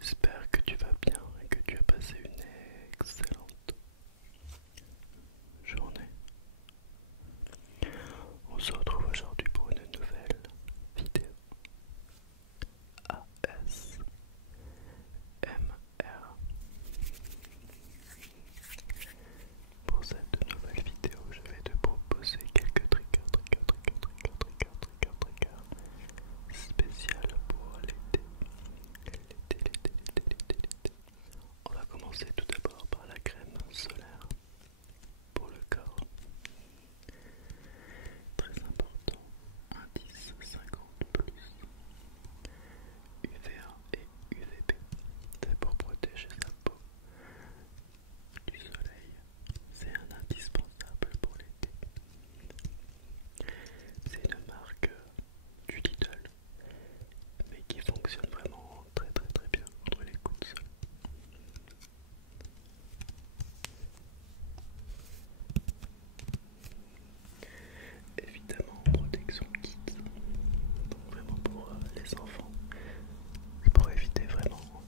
J'espère que tu vas bien et que tu as passé une excellente journée. On se retrouve aujourd'hui pour une nouvelle vidéo ASMR. Pour cette nouvelle vidéo, je vais te proposer quelques triggers spéciales pour l'été. On va commencer tout d'abord par la crème solaire pour le corps. Très important, indice 50 plus, UV1 et UVB. C'est pour protéger sa peau du soleil. C'est un indispensable pour l'été. C'est une marque du Lidl, mais qui fonctionne vraiment très bien contre les coups de soleil. Évidemment, protection kids, donc vraiment pour les enfants, pour éviter vraiment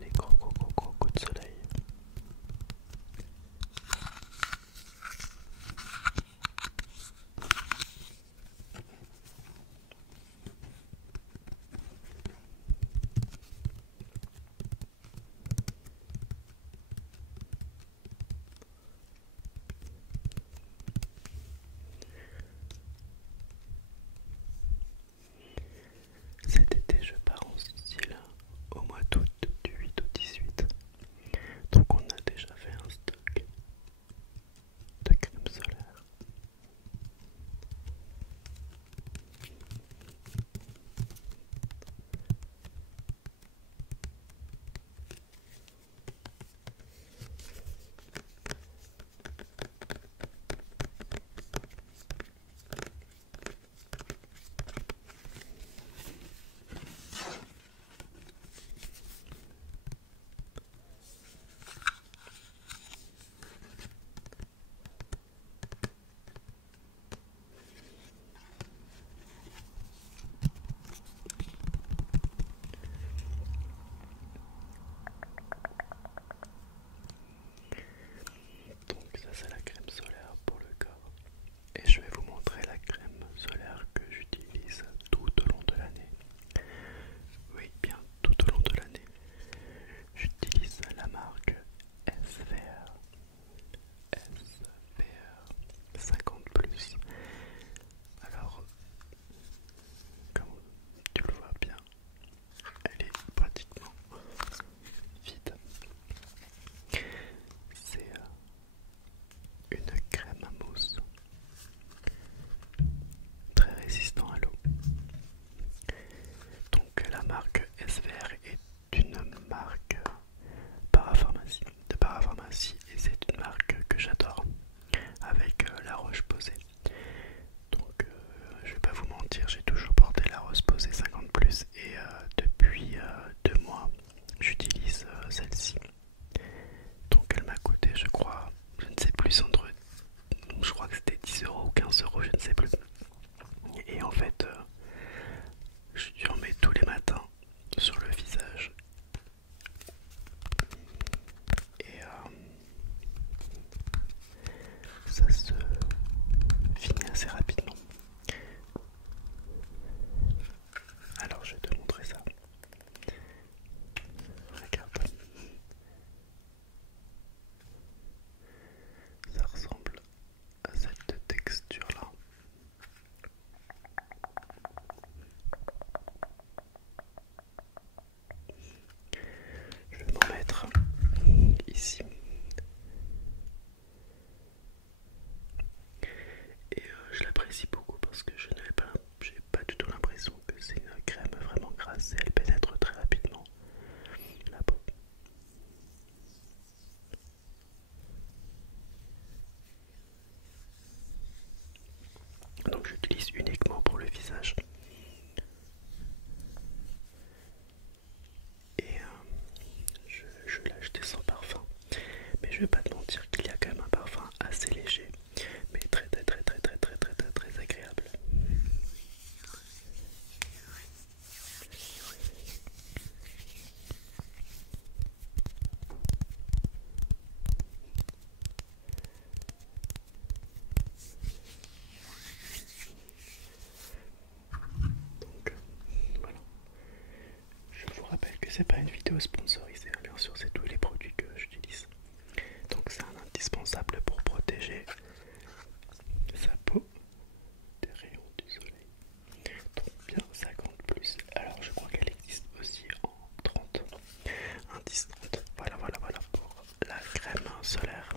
les gros coups de soleil. Cet été, je pars en Sicile au mois d'août du 8 au 18. Donc on a déjà fait un stock de crème solaire. Donc ça c'est la crème solaire pour le corps. Et je vais vous montrer la crème solaire que j'utilise tout au long de l'année. Oui, bien tout au long de l'année. J'utilise la marque SVR. SVR 50 plus. Alors, comme tu le vois bien, elle est pratiquement vide. C'est une crème à mousse très résistant à l'eau. Donc la marque SVR est une marque de parapharmacie et c'est une marque que j'adore avec la Roche-Posay. Donc je vais pas vous mentir, j'ai toujours porté la Roche-Posay 50 plus et depuis 2 mois j'utilise celle-ci. Donc elle m'a coûté, je crois, je ne sais plus, je crois que c'était 10 euros ou 15 euros, je ne sais plus. Et en fait je en mets tous les matins sur le visage et ça se finit assez rapidement. Alors je vais te montrer ça. Regarde. Ça ressemble à cette texture là. Je vais m'en mettre ici. Et je l'apprécie beaucoup parce que j'ai pas du tout l'impression que c'est une crème vraiment grasse et elle pénètre très rapidement la peau. Donc j'utilise uniquement pour le visage. Et je l'ai acheté sans parfum. Mais je vais pas te mentir qu'il y a quand même un parfum assez léger, mais très agréable. c'est pas une vidéo sponsorisée, hein, bien sûr, c'est tous les produits que j'utilise. Donc c'est un indispensable pour protéger sa peau des rayons du soleil. Donc bien 50 plus. Alors je crois qu'elle existe aussi en 30. Un 10-30. Voilà, voilà, voilà pour la crème solaire.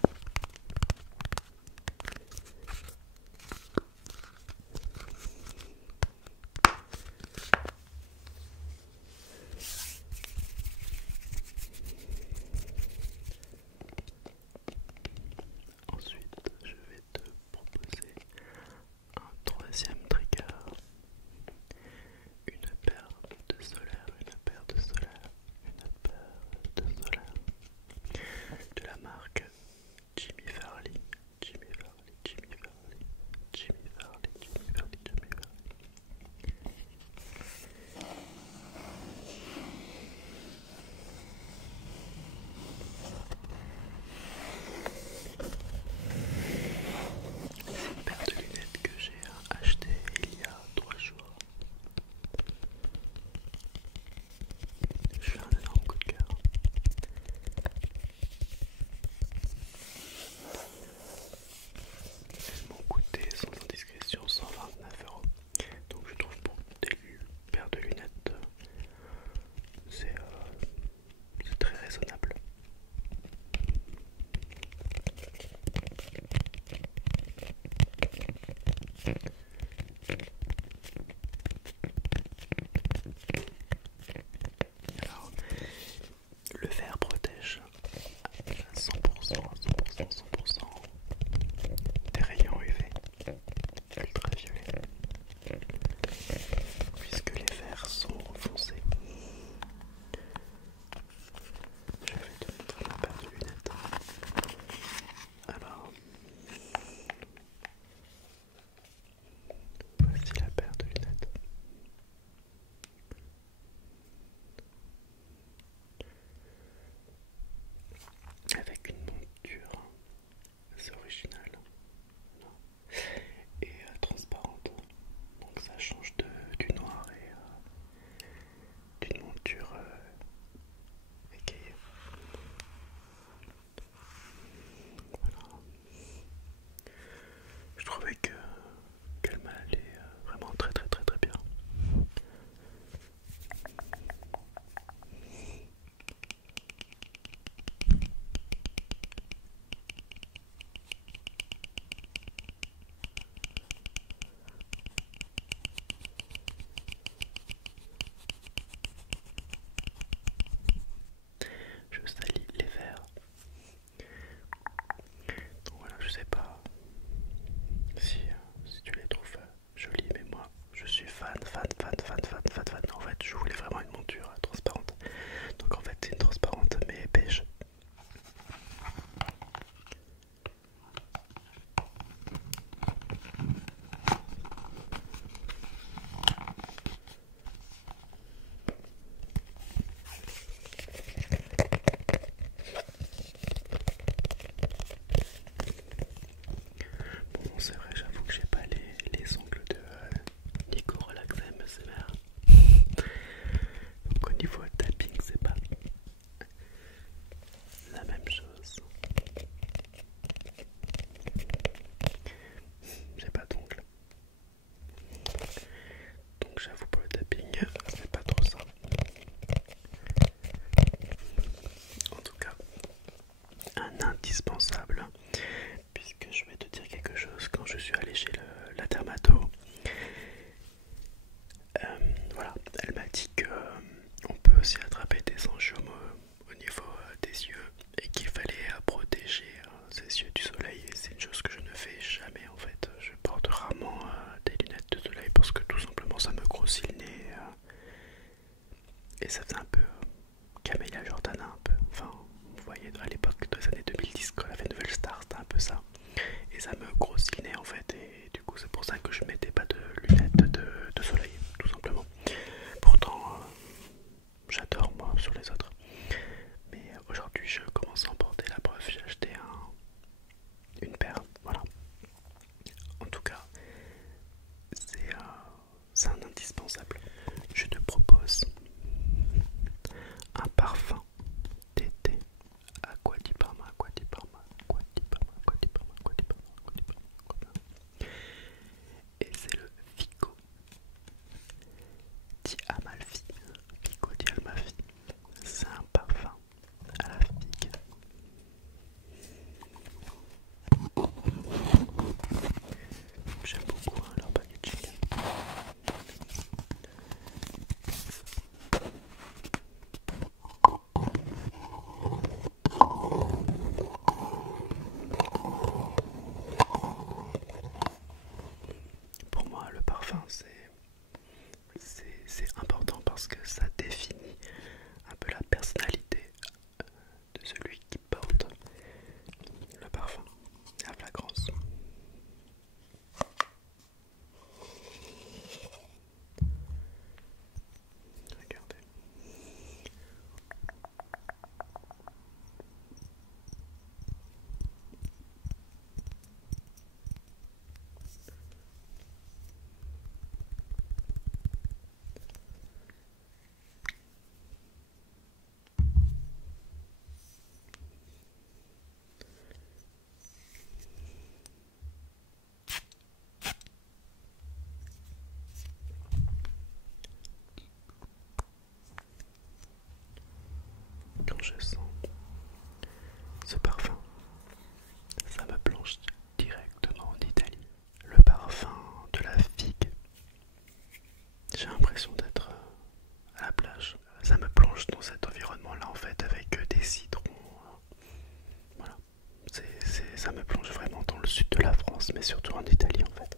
France, mais surtout en Italie en fait.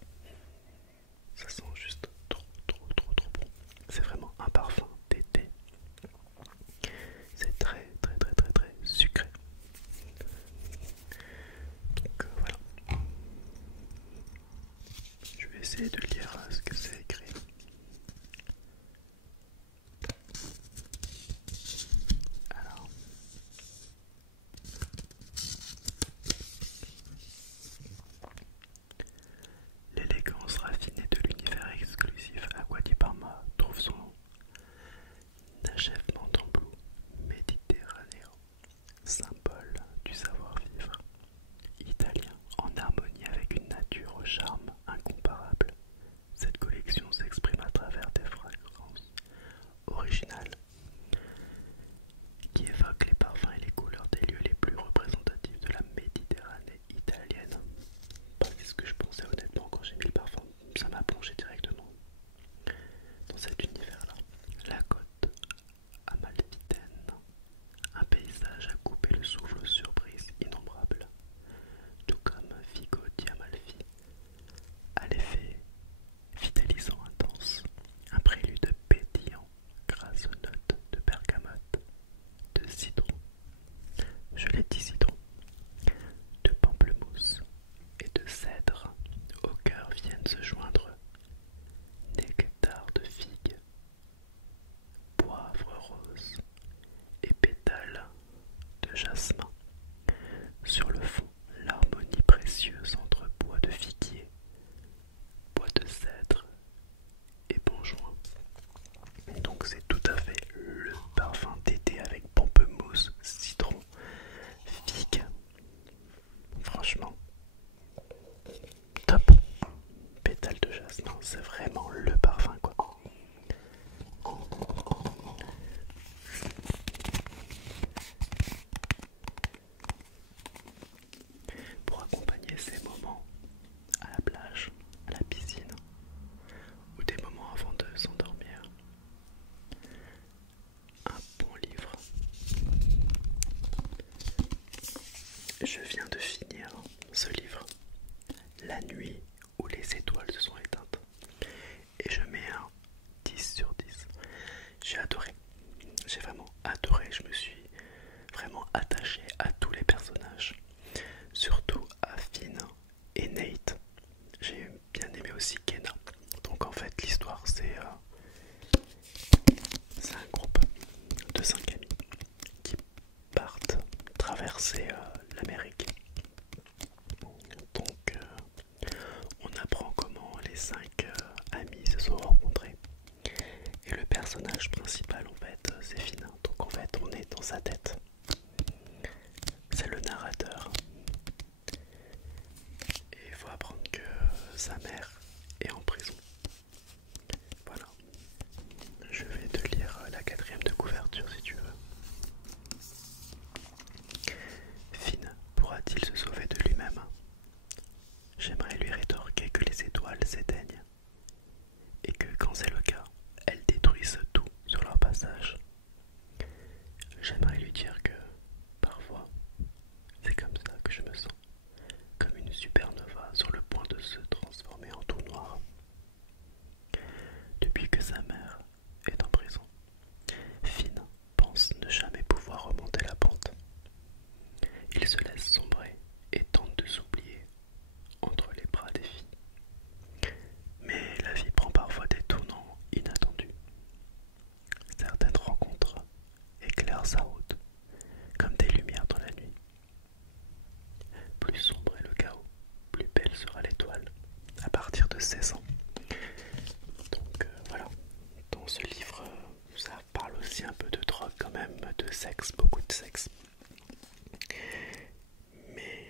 Ça sent juste trop bon. C'est vraiment un parfum d'été. C'est très sucré. Donc voilà. Je vais essayer de lire ce que c'est écrit. Alors. L'élégance raffinée de l'univers exclusif Acqua di Parma trouve son achèvement dans Blue Méditerranéen, symbole du savoir-vivre italien en harmonie avec une nature au charme incomparable. Cette collection s'exprime à travers des fragrances originales qui évoquent les parfums et les couleurs des lieux les plus représentatifs de la Méditerranée italienne. C'est ce que je pensais honnêtement quand j'ai mis le parfum, ça m'a plongé directement dans cet univers-là. La côte amalfitaine, un paysage à couper le souffle aux surprises innombrables, tout comme Vigo di Amalfi, à l'effet vitalisant intense, un prélude pétillant grâce aux notes de bergamote, de citron, je l'ai dit citron, de pamplemousse et de cèdre. Au cœur viennent se joindre nectar de figue, poivre rose et pétales de jasmin. Sur le fond, l'harmonie précieuse entre bois de figuier, bois de cèdre et bonjoin. Donc c'est tout à fait le parfum d'été avec pamplemousse, citron, figue. Franchement, top. Pétales de jasmin, c'est vraiment le parfum quoi. Pour accompagner ces moments à la plage, à la piscine ou des moments avant de s'endormir, un bon livre. Je viens de finir ce livre, La nuit où les étoiles se sont éteintes, et je mets un 10 sur 10. J'ai adoré, j'ai vraiment adoré, je me suis vraiment attaché à tous les personnages, surtout à Finn et Nate. J'ai bien aimé aussi Kenna. Donc en fait l'histoire c'est un groupe de 5 amis qui partent traverser l'Amérique. Donc on apprend comment les 5 amis se sont rencontrés. Et le personnage principal en fait c'est Finn. Donc en fait on est dans sa tête. C'est le narrateur. Et il faut apprendre que sa mère est en prison. Voilà. Je vais te lire la 4e de couverture si tu veux. Finn pourra-t-il se sauver de lui-même? J'aimerais lui rétorquer que les étoiles s'éteignent et que quand c'est le cas, elles détruisent tout sur leur passage. J'aimerais lui dire que parfois, c'est comme ça que je me sens, comme une supernova sur le point de se transformer en tout noir. Depuis que sa mère est en prison, Finn pense ne jamais pouvoir remonter la pente. Il se laisse sombrer et tente de s'oublier entre les bras des filles. Mais la vie prend parfois des tournants inattendus. Certaines rencontres éclairent sa route, comme des lumières dans la nuit. Plus sombre est le chaos, plus belle sera l'étoile, à partir de 16 ans. Donc voilà, dans ce livre, ça parle aussi un peu de drogue quand même, de sexe, beaucoup de sexe. Mais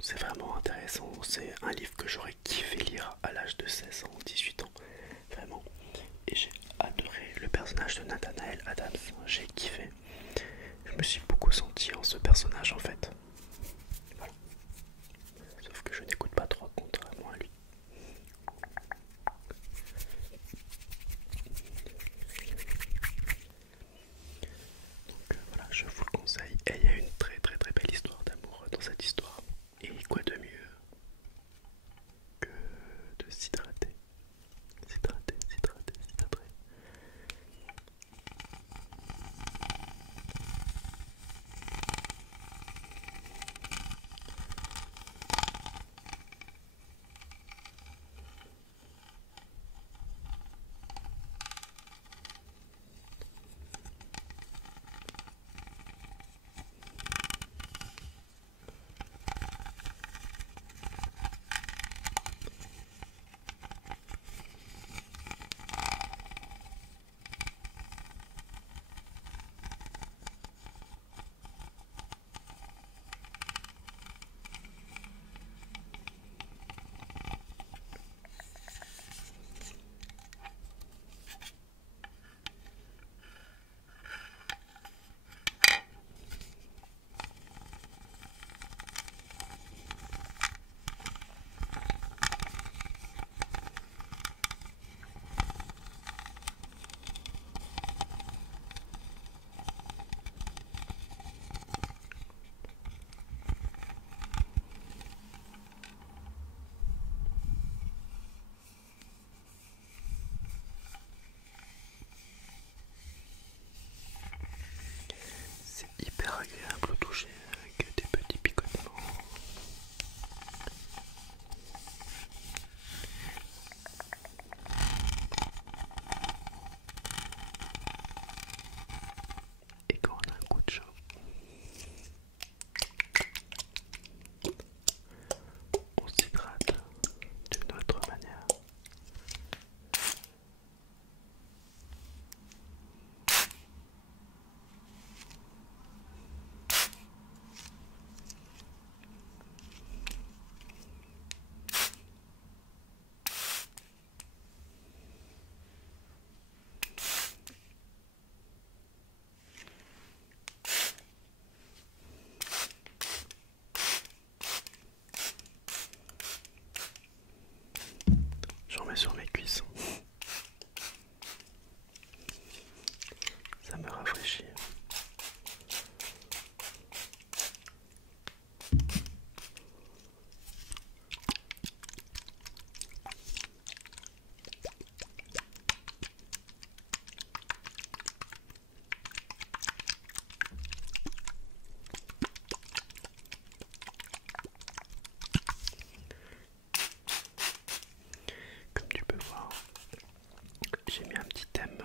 c'est vraiment intéressant, c'est un livre que j'aurais kiffé lire à l'âge de 16 ans, 18 ans, vraiment. Et j'ai adoré le personnage de Nathanael Adams, j'ai kiffé. Je me suis beaucoup senti en ce personnage en fait. Voilà. Sauf que je n'écoute pas trop contrairement à lui. Donc voilà, je vous le conseille. Et il y a une très belle histoire d'amour dans cette histoire. Et quoi de super agréable au toucher avec des petits picotements. Et quand on a un coup de chaud, on s'hydrate d'une autre manière. J'en mets sur mes cuisses. Ça me rafraîchit. Comme tu peux voir, j'ai mis un petit thème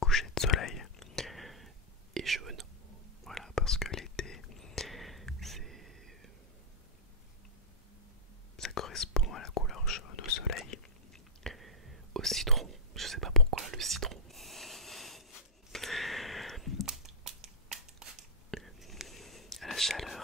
coucher de soleil et jaune. Voilà, parce que l'été, ça correspond à la couleur jaune, au soleil, au citron. Je sais pas pourquoi le citron. À la chaleur